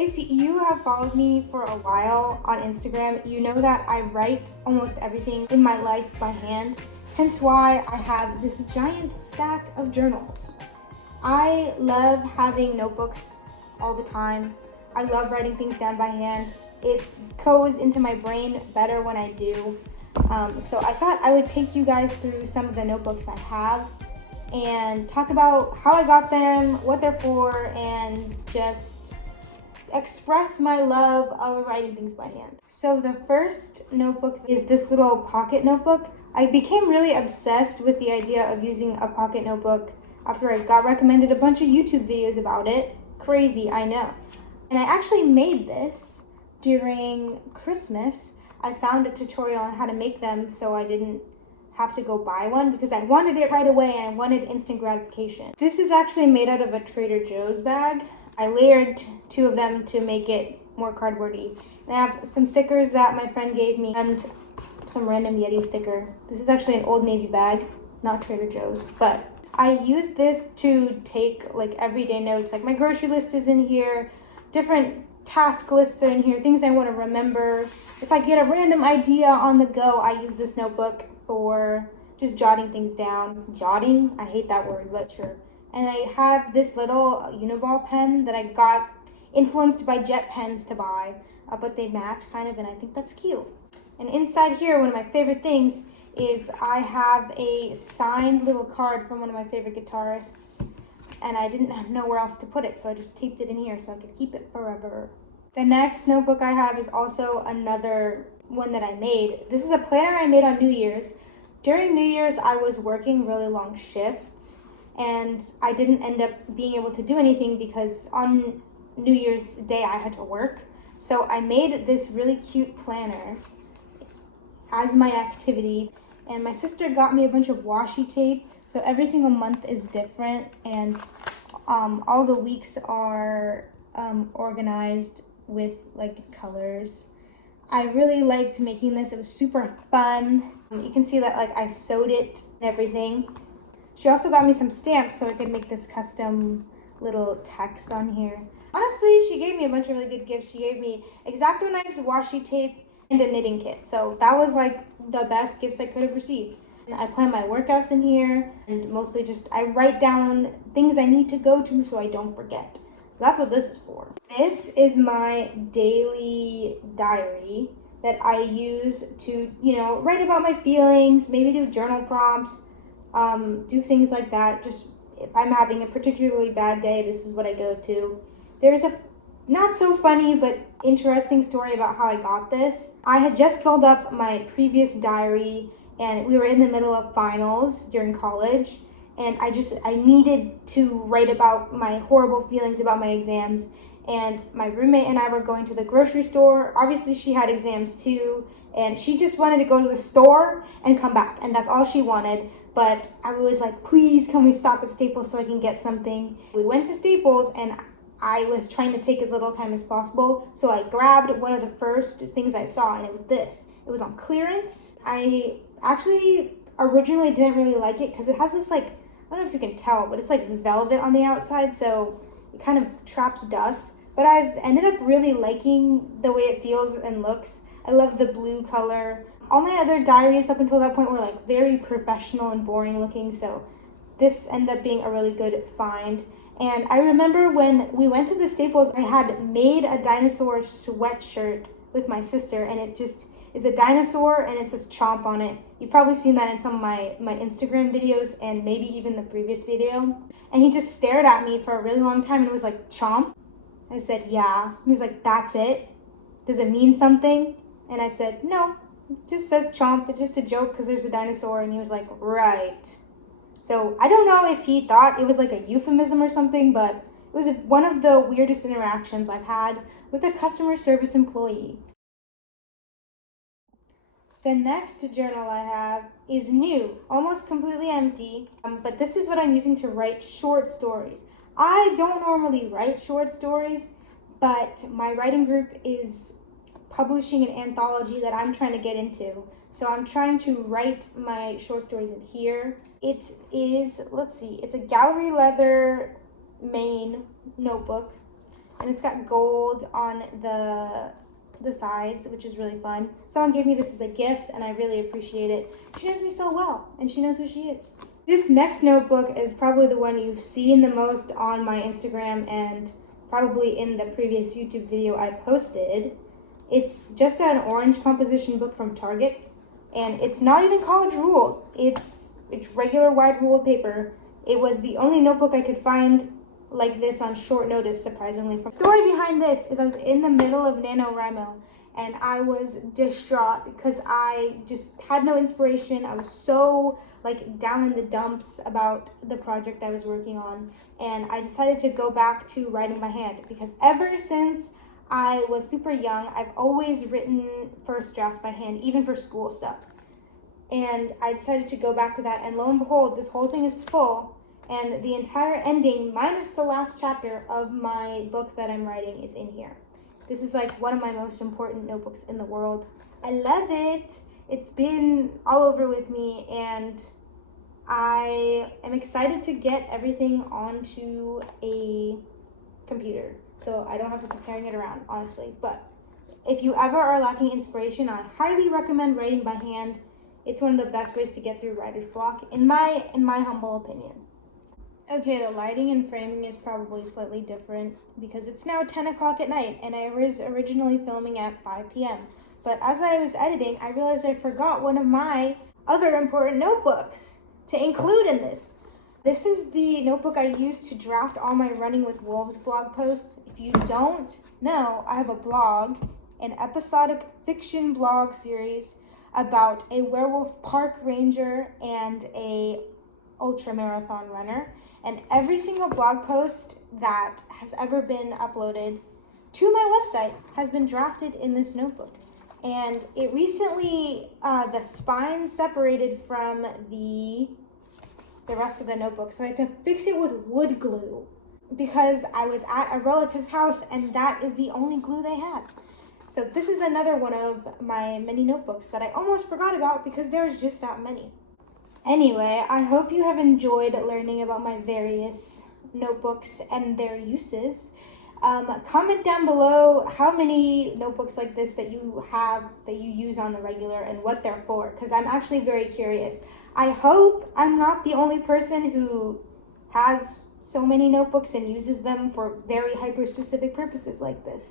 If you have followed me for a while on Instagram, you know that I write almost everything in my life by hand, hence why I have this giant stack of journals. I love having notebooks all the time. I love writing things down by hand. It goes into my brain better when I do. So I thought I would take you guys through some of the notebooks I have and talk about how I got them, what they're for, and just express my love of writing things by hand. So the first notebook is this little pocket notebook. I became really obsessed with the idea of using a pocket notebook after I got recommended a bunch of YouTube videos about it. Crazy, I know. And I actually made this during Christmas. I found a tutorial on how to make them so I didn't have to go buy one because I wanted it right away and I wanted instant gratification. This is actually made out of a Trader Joe's bag. I layered two of them to make it more cardboardy. And I have some stickers that my friend gave me and some random Yeti sticker. This is actually an Old Navy bag, not Trader Joe's, but I use this to take like everyday notes. Like my grocery list is in here, different task lists are in here, things I want to remember. If I get a random idea on the go, I use this notebook for just jotting things down. Jotting? I hate that word, but sure. And I have this little Uniball pen that I got influenced by jet pens to buy, but they match kind of, and I think that's cute. And inside here, one of my favorite things is I have a signed little card from one of my favorite guitarists, and I didn't know where else to put it, so I just taped it in here so I could keep it forever. The next notebook I have is also another one that I made. This is a planner I made on New Year's. During New Year's, I was working really long shifts, and I didn't end up being able to do anything because on New Year's Day I had to work. So I made this really cute planner as my activity, and my sister got me a bunch of washi tape, so every single month is different, and all the weeks are organized with like colors. I really liked making this. It was super fun. You can see that like I sewed it and everything. She also got me some stamps so I could make this custom little text on here. Honestly, she gave me a bunch of really good gifts. She gave me X-Acto knives, washi tape, and a knitting kit. So that was like the best gifts I could have received. And I plan my workouts in here, and mostly just I write down things I need to go to so I don't forget. That's what this is for. This is my daily diary that I use to, write about my feelings, maybe do journal prompts, do things like that. Just if I'm having a particularly bad day, this is what I go to. There's a not so funny but interesting story about how I got this. I had just filled up my previous diary and we were in the middle of finals during college, and I needed to write about my horrible feelings about my exams. And my roommate and I were going to the grocery store. Obviously she had exams too, and she just wanted to go to the store and come back, and that's all she wanted. But I was like, please, can we stop at Staples so I can get something? We went to Staples, and I was trying to take as little time as possible, so I grabbed one of the first things I saw, and it was this. It was on clearance. I actually originally didn't really like it because it has this like, I don't know if you can tell, but it's like velvet on the outside, so it kind of traps dust. But I've ended up really liking the way it feels and looks. I love the blue color. All my other diaries up until that point were like very professional and boring looking, so this ended up being a really good find. And I remember when we went to the Staples, I had made a dinosaur sweatshirt with my sister, and it just is a dinosaur and it says Chomp on it. You've probably seen that in some of my Instagram videos and maybe even the previous video. And he just stared at me for a really long time and was like, Chomp? I said, yeah. He was like, that's it? Does it mean something? And I said, no, it just says Chomp. It's just a joke because there's a dinosaur. And he was like, right. So I don't know if he thought it was like a euphemism or something, but it was one of the weirdest interactions I've had with a customer service employee. The next journal I have is new, almost completely empty, but this is what I'm using to write short stories. I don't normally write short stories, but my writing group is publishing an anthology that I'm trying to get into. So I'm trying to write my short stories in here. It is, let's see, it's a gallery leather Maine notebook. and it's got gold on the sides, which is really fun. Someone gave me this as a gift, and I really appreciate it. She knows me so well, and she knows who she is. This next notebook is probably the one you've seen the most on my Instagram and probably in the previous YouTube video I posted. It's just an orange composition book from Target, and it's not even college ruled. It's regular wide ruled paper. It was the only notebook I could find like this on short notice, surprisingly. The story behind this is I was in the middle of NaNoWriMo, and I was distraught because I just had no inspiration. I was so like down in the dumps about the project I was working on, and I decided to go back to writing by hand because ever since I was super young, I've always written first drafts by hand, even for school stuff. And I decided to go back to that, and lo and behold, this whole thing is full, and the entire ending, minus the last chapter of my book that I'm writing, is in here. This is like one of my most important notebooks in the world. I love it. It's been all over with me, and I am excited to get everything onto a computer, so I don't have to keep carrying it around, honestly. But if you ever are lacking inspiration, I highly recommend writing by hand. It's one of the best ways to get through writer's block, in my humble opinion. Okay, the lighting and framing is probably slightly different because it's now 10 o'clock at night, and I was originally filming at 5 p.m. But as I was editing, I realized I forgot one of my other important notebooks to include in this. This is the notebook I used to draft all my Running with Wolves blog posts. If you don't know, I have a blog, an episodic fiction blog series about a werewolf park ranger and a ultra marathon runner. And every single blog post that has ever been uploaded to my website has been drafted in this notebook. And it recently, the spine separated from the rest of the notebook, so I had to fix it with wood glue because I was at a relative's house and that is the only glue they had. So this is another one of my many notebooks that I almost forgot about because there's just that many. Anyway, I hope you have enjoyed learning about my various notebooks and their uses. Comment down below how many notebooks like this that you have, that you use on the regular, and what they're for, because I'm actually very curious. I hope I'm not the only person who has so many notebooks and uses them for very hyper-specific purposes like this.